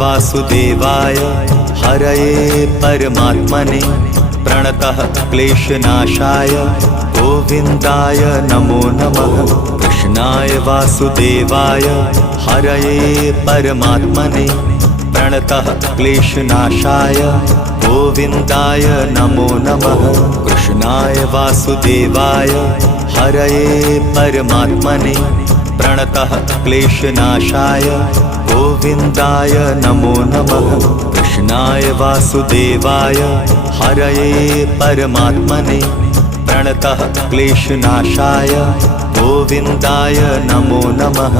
वासुदेवाय हरये परमात्मने प्रणतः क्लेशनाशाय गोविन्दाय नमो नमः। कृष्णाय वासुदेवाय हरये परमात्मने प्रणतः क्लेशनाशाय गोविन्दाय नमो नमः। कृष्णाय वासुदेवाय हरये परमात्मने प्रणतः क्लेशनाशाय गोविन्दाय नमो नमः। कृष्णाय वासुदेवाय हरये परमात्मने प्रणतः क्लेशनाशाय गोविन्दाय नमो नमः।